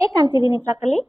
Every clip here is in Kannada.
ಹೇಗೆ ಕಾಣ್ತಿದ್ದೀನಿ ಫ್ರಾಕ್ ಅಲ್ಲಿ?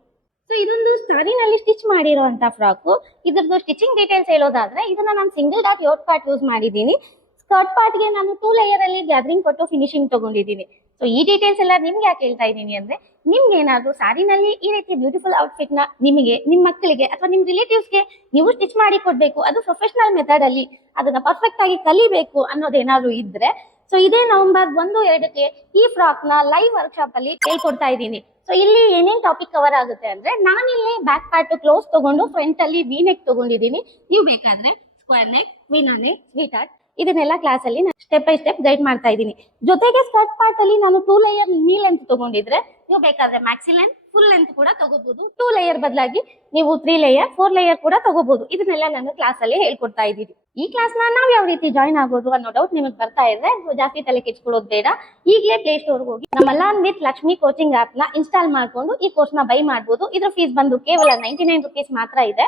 ಸೊ ಇದೊಂದು ಸಾರಿನಲ್ಲಿ ಸ್ಟಿಚ್ ಮಾಡಿರುವಂತ ಫ್ರಾಕ್. ಇದ್ರದ್ದು ಸ್ಟಿಚಿಂಗ್ ಡೀಟೇಲ್ಸ್ ಹೇಳೋದಾದ್ರೆ, ಇದನ್ನ ನಾನು ಸಿಂಗಲ್ ಡಾಟ್ ಯೋಟ್ ಪಾರ್ಟ್ ಯೂಸ್ ಮಾಡಿದ್ದೀನಿ. ಸ್ಕರ್ಟ್ ಪಾರ್ಟ್ ಗೆ ನಾನು 2 ಲೇಯರ್ ಅಲ್ಲಿ ಗ್ಯಾದರಿಂಗ್ ಕೊಟ್ಟು ಫಿನಿಶಿಂಗ್ ತಗೊಂಡಿದ್ದೀನಿ. ಸೊ ಈ ಡೀಟೇಲ್ಸ್ ಎಲ್ಲ ನಿಮ್ಗೆ ಯಾಕೆ ಹೇಳ್ತಾ ಇದ್ದೀನಿ ಅಂದ್ರೆ, ನಿಮ್ಗೆ ಏನಾದ್ರು ಸಾರಿನಲ್ಲಿ ಈ ರೀತಿ ಬ್ಯೂಟಿಫುಲ್ ಔಟ್ಫಿಟ್ ನ ನಿಮಗೆ, ನಿಮ್ಮ ಮಕ್ಕಳಿಗೆ ಅಥವಾ ನಿಮ್ ರಿಲೇಟಿವ್ಸ್ಗೆ ನೀವು ಸ್ಟಿಚ್ ಮಾಡಿ ಕೊಡ್ಬೇಕು, ಅದು ಪ್ರೊಫೆಷನಲ್ ಮೆಥಡ್ ಅಲ್ಲಿ ಅದನ್ನ ಪರ್ಫೆಕ್ಟ್ ಆಗಿ ಕಲಿಬೇಕು ಅನ್ನೋದೇನಾದ್ರು ಇದ್ರೆ, ಸೊ ಇದೇ ನವೆಂಬರ್ 1-2ಕ್ಕೆ ಈ ಫ್ರಾಕ್ ನ ಲೈವ್ ವರ್ಕ್ಶಾಪ್ ಅಲ್ಲಿ ಹೇಳ್ಕೊಡ್ತಾ ಇದ್ದೀನಿ. ಸೊ ಇಲ್ಲಿ ಏನೇನ್ ಟಾಪಿಕ್ ಕವರ್ ಆಗುತ್ತೆ ಅಂದ್ರೆ, ನಾನಿಲ್ಲಿ ಬ್ಯಾಕ್ ಪಾರ್ಟ್ ಕ್ಲೋಸ್ ತಗೊಂಡು ಫ್ರಂಟ್ ಅಲ್ಲಿ ವಿ ನೆಕ್ ತಗೊಂಡಿದ್ದೀನಿ. ನೀವು ಬೇಕಾದ್ರೆ ಸ್ಕ್ವೇರ್ ನೆಕ್, ವಿನಾ ನೆಕ್, ಸ್ವೀಟ್ ಹಾರ್ಟ್ ಇದನ್ನೆಲ್ಲ ಕ್ಲಾಸ್ ಅಲ್ಲಿ ಸ್ಟೆಪ್ ಬೈ ಸ್ಟೆಪ್ ಗೈಡ್ ಮಾಡ್ತಾ ಇದ್ದೀನಿ. ಜೊತೆಗೆ ಸ್ಕರ್ಟ್ ಪಾರ್ಟ್ ಅಲ್ಲಿ ನಾನು 2 ಲೇಯರ್ ನೀ ಲೆಂತ್ ತಗೊಂಡಿದ್ರೆ, ನೀವು ಬೇಕಾದ್ರೆ ಮ್ಯಾಕ್ಸಿ ಲೆಂತ್, ಫುಲ್ ಲೆಂತ್ ಕೂಡ ತಗೋಬಹುದು. 2 ಲೇಯರ್ ಬದಲಾಗಿ ನೀವು 3 ಲೇಯರ್, 4 ಲೇಯರ್ ಕೂಡ ತಗೋಬಹುದು. ಇದನ್ನೆಲ್ಲ ನಾನು ಕ್ಲಾಸ್ ಅಲ್ಲಿ ಹೇಳ್ಕೊಡ್ತಾ ಇದ್ದೀನಿ. ಈ ಕ್ಲಾಸ್ ನಾವ್ ಯಾವ ರೀತಿ ಜಾಯಿನ್ ಆಗೋದು ಅನ್ನೋ ಡೌಟ್ ನಿಮಗೆ ಬರ್ತಾ ಇದ್ರೆ, ಜಾಸ್ತಿ ತಲೆ ಕೆಚ್ಕೊಳ್ಳೋದು ಬೇಡ. ಈಗಲೇ ಪ್ಲೇ ಸ್ಟೋರ್ ಹೋಗಿ ನಮ್ಮ learn with Lakshmi coaching app ನ ಇನ್ಸ್ಟಾಲ್ ಮಾಡ್ಕೊಂಡು ಈ ಕೋರ್ಸ್ ನ ಬೈ ಮಾಡಬಹುದು. ಇದ್ರ ಫೀಸ್ ಬಂದು ಕೇವಲ 99 ರುಪೀಸ್ ಮಾತ್ರ ಇದೆ.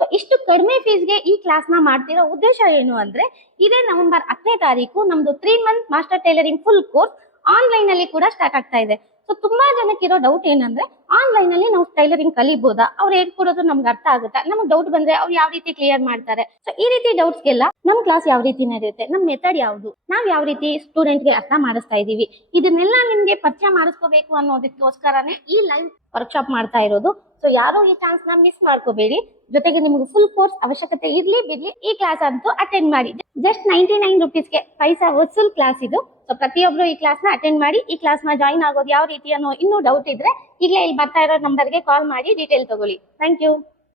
ಸೊ ಇಷ್ಟು ಕಡಿಮೆ ಫೀಸ್ಗೆ ಈ ಕ್ಲಾಸ್ ನ ಮಾಡ್ತಿರೋ ಉದ್ದೇಶ ಏನು ಅಂದ್ರೆ, ಇದೇ ನವೆಂಬರ್ 10ನೇ ತಾರೀಕು ನಮ್ದು 3 month master tailoring full course online ಅಲ್ಲಿ ಕೂಡ ಸ್ಟಾರ್ಟ್ ಆಗ್ತಾ ಇದೆ. ಸೊ ತುಂಬಾ ಜನಕ್ಕೆ ಇರೋ ಡೌಟ್ ಏನಂದ್ರೆ, ಆನ್ಲೈನ್ ಅಲ್ಲಿ ನಾವು ಟೈಲರಿಂಗ್ ಕಲಿಬಹುದಾ, ಅವ್ರು ಹೇಳ್ಕೊಡೋದು ನಮ್ಗೆ ಅರ್ಥ ಆಗುತ್ತಾ, ನಮ್ಗೆ ಡೌಟ್ ಬಂದ್ರೆ ಅವ್ರು ಯಾವ ರೀತಿ ಕ್ಲಿಯರ್ ಮಾಡ್ತಾರೆ. ಸೊ ಈ ರೀತಿ ಡೌಟ್ಸ್ಗೆಲ್ಲ ನಮ್ ಕ್ಲಾಸ್ ಯಾವ ರೀತಿ ನಡೆಯುತ್ತೆ, ನಮ್ ಮೆಥಡ್ ಯಾವುದು, ನಾವ್ ಯಾವ ರೀತಿ ಸ್ಟೂಡೆಂಟ್ ಗೆ ಅರ್ಥ ಮಾಡಿಸ್ತಾ ಇದೀವಿ, ಇದನ್ನೆಲ್ಲ ನಿಮ್ಗೆ ಪರಿಚಯ ಮಾಡಿಸ್ಕೋಬೇಕು ಅನ್ನೋದಕ್ಕೋಸ್ಕರನೇ ಈ ಲೈವ್ ವರ್ಕ್ಶಾಪ್ ಮಾಡ್ತಾ ಇರೋದು. ಸೊ ಯಾರು ಈ ಚಾನ್ಸ್ ನ ಮಿಸ್ ಮಾಡ್ಕೋಬೇಡಿ. ಜೊತೆಗೆ ನಿಮ್ಗೆ ಫುಲ್ ಕೋರ್ಸ್ ಅವಶ್ಯಕತೆ ಇರ್ಲಿ ಬಿಡ್ಲಿ, ಈ ಕ್ಲಾಸ್ ಅಂತೂ ಅಟೆಂಡ್ ಮಾಡಿ. ಜಸ್ಟ್ 99 ರುಪೀಸ್ಗೆ ಪೈಸಾ ವಸೂಲ್ ಕ್ಲಾಸ್ ಇದು. ಸೊ ಪ್ರತಿಯೊಬ್ರು ಈ ಕ್ಲಾಸ್ ನ ಅಟೆಂಡ್ ಮಾಡಿ. ಈ ಕ್ಲಾಸ್ ನ ಜಾಯಿನ್ ಆಗೋದು ಯಾವ ರೀತಿ ಅನ್ನೋ ಇನ್ನೂ ಡೌಟ್ ಇದ್ರೆ, ಈಗಲೇ ಇಲ್ಲಿ ಬರ್ತಾ ಇರೋ ನಂಬರ್ಗೆ ಕಾಲ್ ಮಾಡಿ ಡೀಟೇಲ್ ತಗೊಳ್ಳಿ. Thank you.